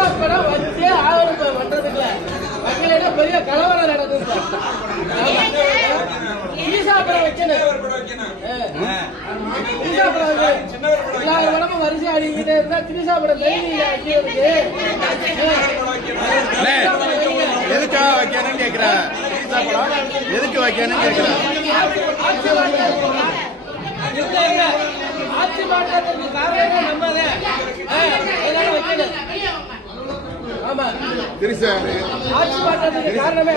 திரிசா படம் வச்சே ஆவணம் பண்றதுக்குல மக்களிடம் பெரிய கலவரம் நடக்குது சார். திரிசா படம் வைக்கணும். திரிசா படம் எல்லா படமும் வரிசை ஆடிக்கிட்டே இருந்தா திரிசா படம் லைனிங்ல வைக்கிறதுக்கு எதுக்காக வைக்கணும்னு கேக்குறேன். எதுக்கு வைக்கணும்னு கேக்குறேன். ஆட்சி மாற்றத்துக்கு காரணம் நம்மதே. வைக்கணும். ஆமா ஆட்சி மாற்றத்துக்கு காரணமே